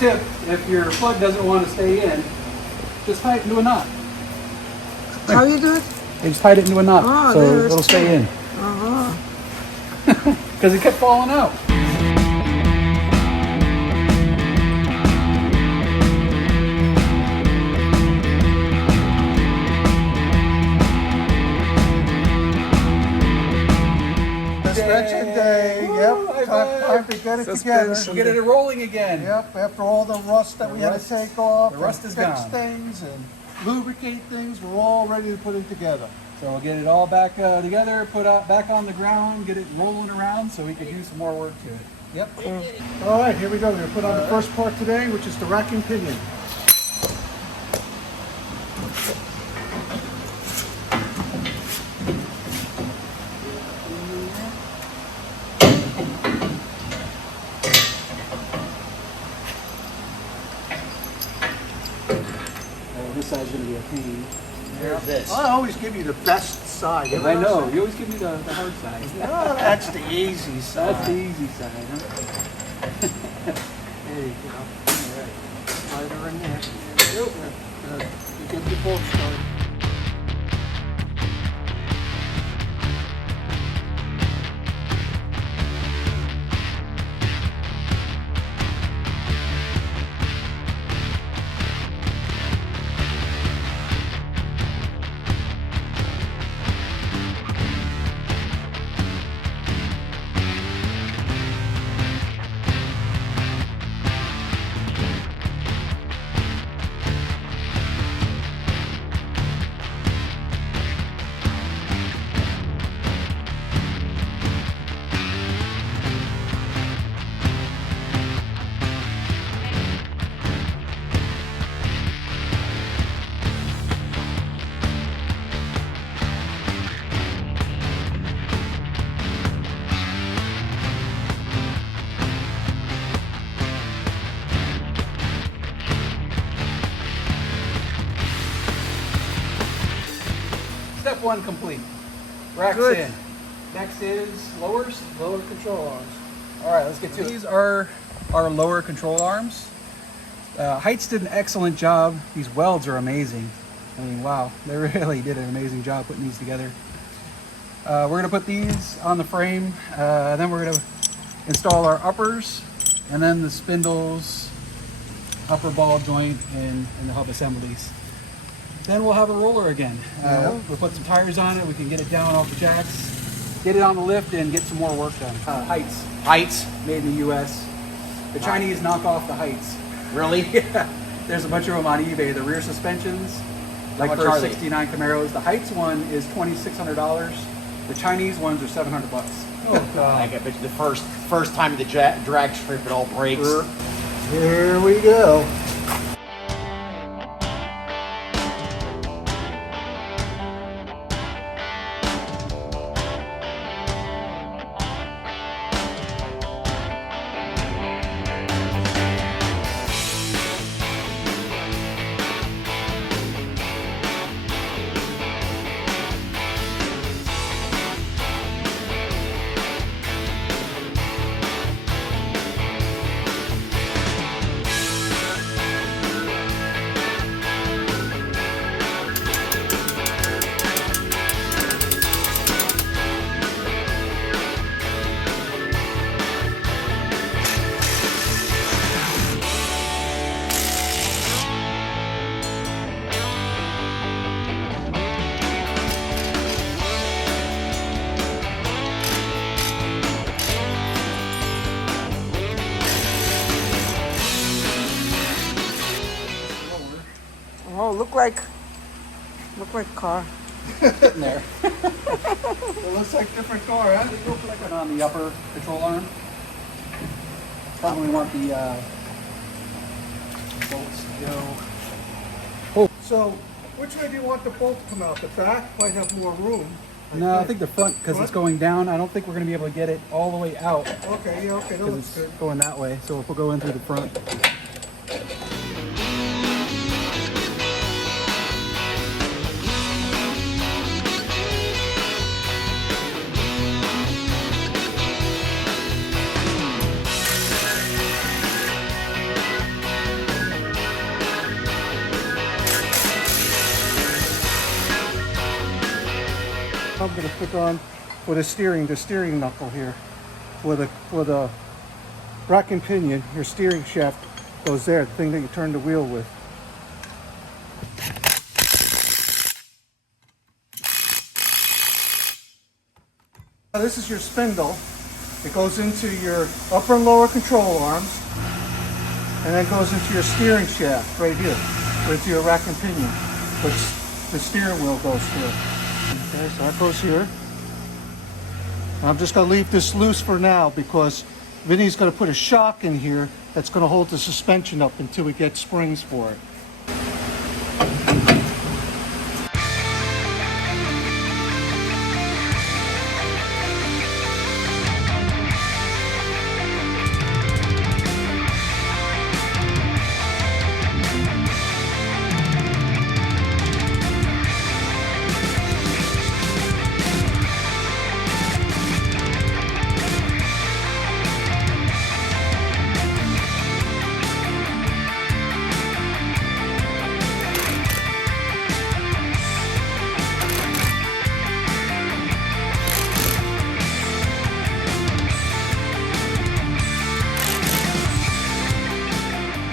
tip, if your plug doesn't want to stay in, just tie it into a knot. How you do it? You just tied it into a knot, Oh, so it'll stay in. Because it kept falling out. Suspension day. Yep. Time to get it together. We'll get it rolling again. Yep. After all the rust that we had to take off, the rust is fix gone. things and lubricate things, we're all ready to put it together. So we'll get it all back together, put it back on the ground, get it rolling around so we can do some more work to it. Yep. All right, here we go. We're going to put on the first part today, which is the rack and pinion. This side's going to be a pain. Here's this. I always give you the best side. I know. You always give me the hard side. Oh, that's the easy side. That's the easy side, huh? There you go. All right. Slide her in there. There you go. You get the bolt started. Step one complete. Racks Good. in. Next is lowers. Lower control arms. All right, let's get to it. These are our lower control arms. Heights did an excellent job. These welds are amazing. I mean, wow, they really did an amazing job putting these together. We're gonna put these on the frame. Then we're gonna install our uppers, and then the spindles, upper ball joint, and the hub assemblies. Then we'll have a roller again. We'll put some tires on it. We can get it down off the jacks, get it on the lift, and get some more work done. Heights. Heights? Made in the U.S. The Chinese knock off the Heights. Really? Yeah. There's a bunch of them on eBay. The rear suspensions, like much for are they? 69 Camaros. The Heights one is $2,600. The Chinese ones are $700. Oh, God. I bet you the first time the drag strip it all breaks. Here we go. Oh, look like car. Sitting there. It looks like different car, huh? Go for like one on the upper control arm. Probably want the bolts to go. So, which way do you want the bolt to come out? The back might have more room. No, I think the front, because it's going down, I don't think we're going to be able to get it all the way out Okay, yeah, okay, that because looks it's good. going that way. So if we'll go in through the front. I'm going to put on for the steering knuckle here. For the rack and pinion, your steering shaft goes there, the thing that you turn the wheel with. Now this is your spindle. It goes into your upper and lower control arms, and then goes into your steering shaft right here, or into your rack and pinion, which the steering wheel goes through. Okay, so that goes here. I'm just going to leave this loose for now because Vinny's going to put a shock in here that's going to hold the suspension up until we get springs for it.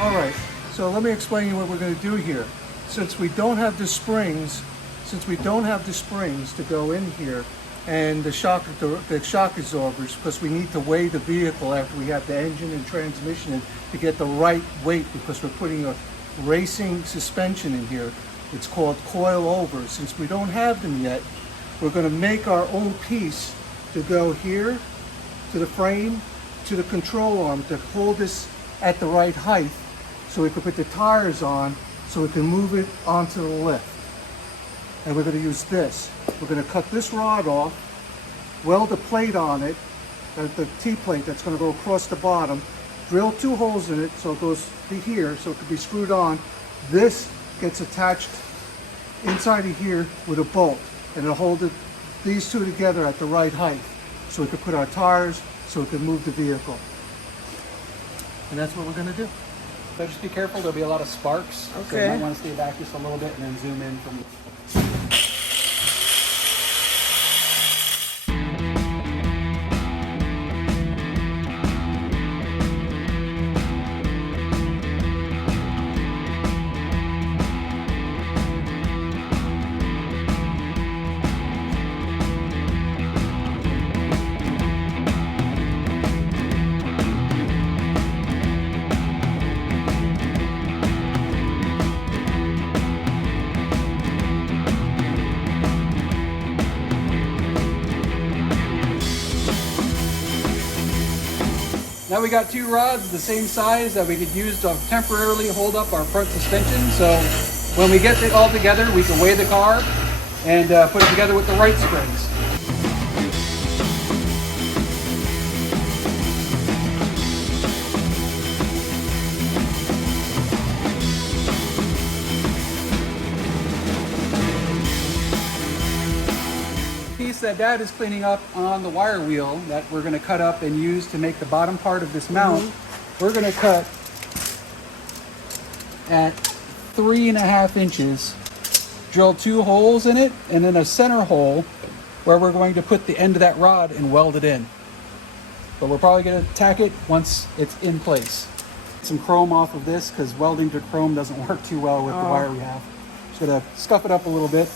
Alright, so let me explain to you what we're going to do here. Since we don't have the springs to go in here, and the shock absorbers, because we need to weigh the vehicle after we have the engine and transmission in to get the right weight, because we're putting a racing suspension in here. It's called coil over. Since we don't have them yet, we're going to make our own piece to go here to the frame, to the control arm, to hold this at the right height, so we can put the tires on, so we can move it onto the lift. And we're going to use this. We're going to cut this rod off, weld a plate on it, the T-plate that's going to go across the bottom, drill 2 holes in it so it goes to here, so it can be screwed on. This gets attached inside of here with a bolt, and it'll hold these two together at the right height, so we can put our tires, so we can move the vehicle. And that's what we're going to do. So just be careful, there'll be a lot of sparks. Okay. So you might want to stay back just a little bit and then zoom in from. Now we got 2 rods the same size that we could use to temporarily hold up our front suspension. So when we get it all together, we can weigh the car and put it together with the right springs. That Dad is cleaning up on the wire wheel that we're going to cut up and use to make the bottom part of this mount. We're going to cut at 3.5 inches, drill 2 holes in it, and then a center hole where we're going to put the end of that rod and weld it in. But we're probably going to tack it once it's in place. Some chrome off of this because welding to chrome doesn't work too well with the wire we have. Just going to scuff it up a little bit.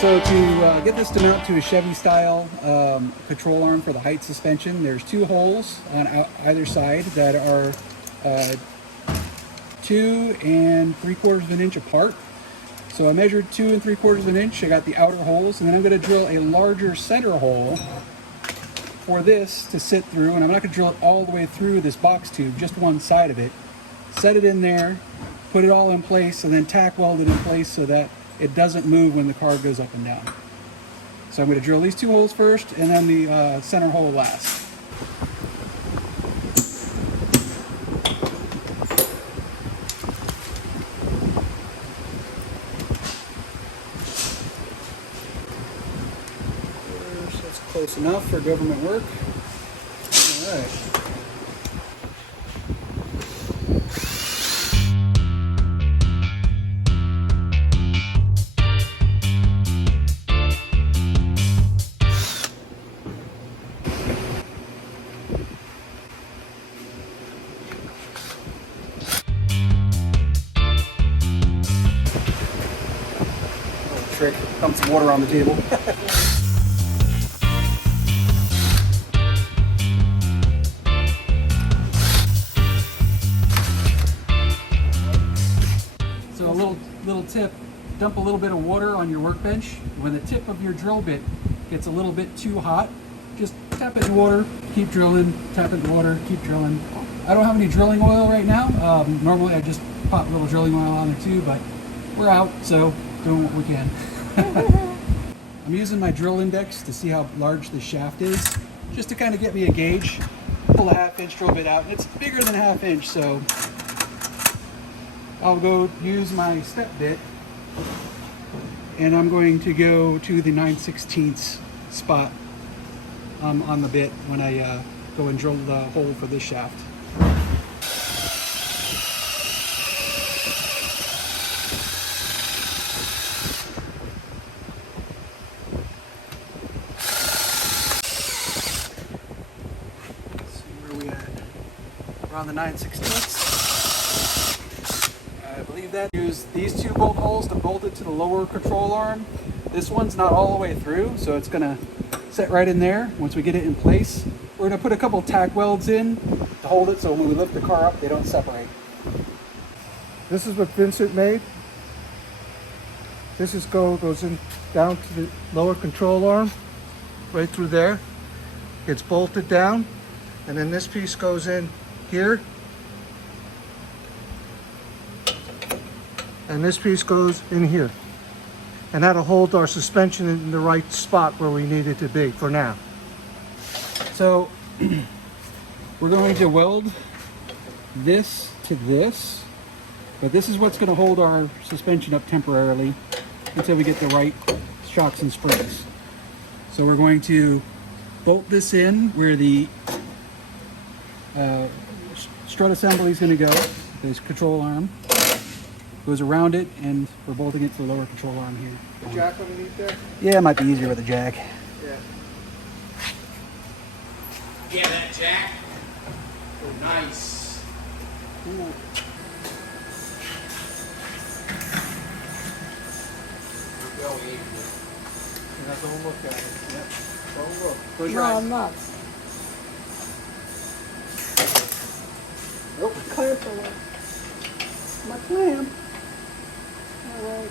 So to get this to mount to a Chevy style control arm for the height suspension, there's 2 holes on either side that are 2 3/4 inch apart. So I measured 2 3/4 inch. I got the outer holes, and then I'm going to drill a larger center hole for this to sit through. And I'm not going to drill it all the way through this box tube, just one side of it. Set it in there, put it all in place, and then tack weld it in place so that it doesn't move when the car goes up and down. So I'm going to drill these 2 holes first and then the center hole last. Close enough for government work. All right. Little trick, dump some water on the table. So a little tip, dump a little bit of water on your workbench. When the tip of your drill bit gets a little bit too hot, just tap it in water, keep drilling, tap it in water, keep drilling. I don't have any drilling oil right now. Normally I just pop a little drilling oil on there too, but we're out, so doing what we can. I'm using my drill index to see how large the shaft is, just to kind of get me a gauge. Pull a 1/2 inch drill bit out, and it's bigger than a 1/2 inch, so I'll go use my step bit, and I'm going to go to the 9/16 spot on the bit when I go and drill the hole for this shaft. Let's see where we at. Around the 9/16. I believe that. Use these 2 bolt holes to bolt it to the lower control arm. This one's not all the way through, so it's gonna set right in there. Once we get it in place, we're gonna put a couple tack welds in to hold it so when we lift the car up, they don't separate. This is what Vincent made. This goes in down to the lower control arm, right through there. It's bolted down, and then this piece goes in here. And this piece goes in here. And that'll hold our suspension in the right spot where we need it to be for now. So we're going to weld this to this, but this is what's going to hold our suspension up temporarily until we get the right shocks and springs. So we're going to bolt this in where the strut assembly is going to go. This control arm goes around it, and we're bolting it to the lower control arm here. The jack underneath there? Yeah, it might be easier with a jack. Yeah. Yeah, that jack. Oh, nice. Ooh. Now don't look at it. Yep. Don't look. Close your No, eyes. I'm not. Nope. Clamp away. My clamp. All right.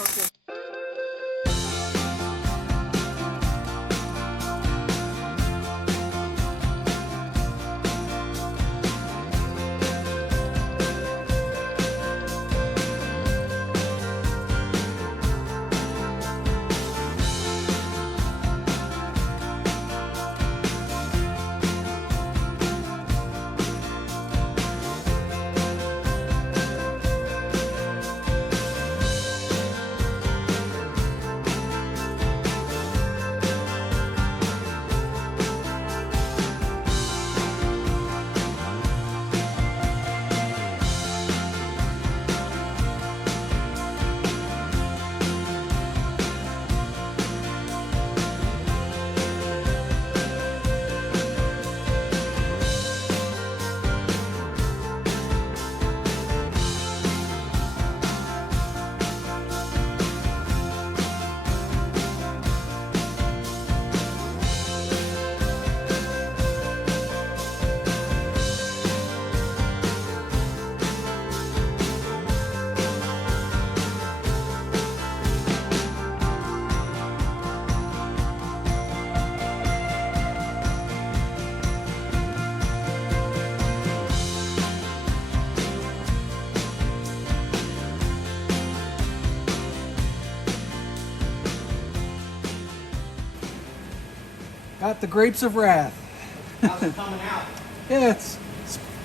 Okay. Got the grapes of wrath. How's it coming out? Yeah, it's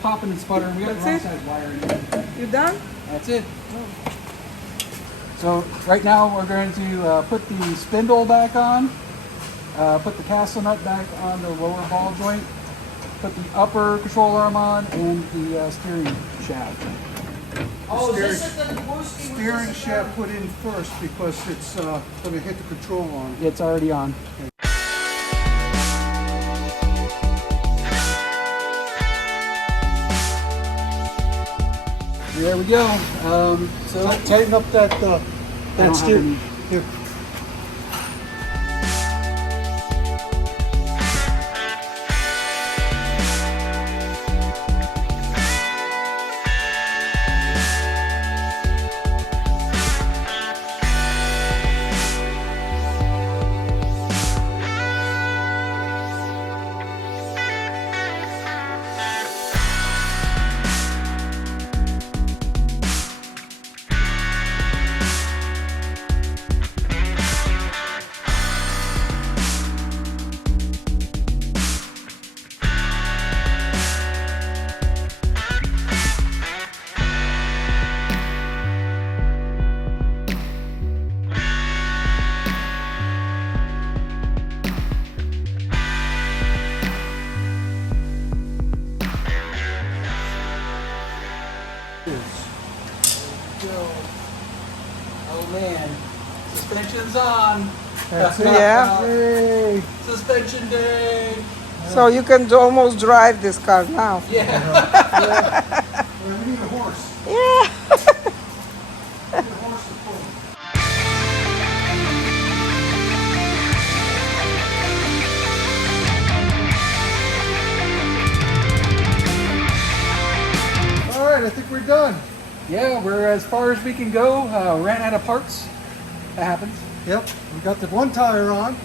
popping and sputtering. We got the wrong That's it? size wire in here. You done? That's it. So right now we're going to put the spindle back on, put the castle nut back on the lower ball joint, put the upper control arm on, and the steering shaft. Oh, is this the Steering shaft put in first because it's going to hit the control arm. It's already on. There we go. So Tighten up that I don't that have steer. any- Here. Oh man, suspension's on. That's it. Yeah. Yay. Suspension day. So you can almost drive this car now. Yeah. Well, we need a horse. Yeah. We need a horse to pull. All right, I think we're done. Yeah, we're as far as we can go. Ran out of parts. That happens. Yep, we got the one tire on.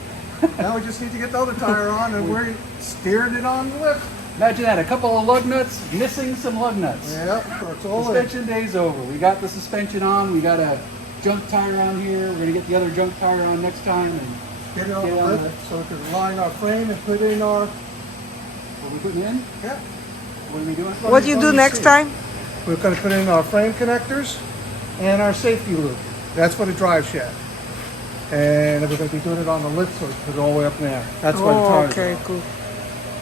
Now we just need to get the other tire on, and we're steering it on the lift. Imagine that, a couple of lug nuts, missing some lug nuts. Yep, that's all it. Suspension day's over. We got the suspension on. We got a junk tire on here. We're gonna get the other junk tire on next time. And Get it on Get the on lift so we can line our frame and put in our. what are we putting in? Yeah. What are we doing? What do you do next time? We're going to put in our frame connectors and our safety loop. That's for the drive shaft. And we're going to be doing it on the lift, so we put it all the way up there. That's why the Oh, tires okay, are on. cool.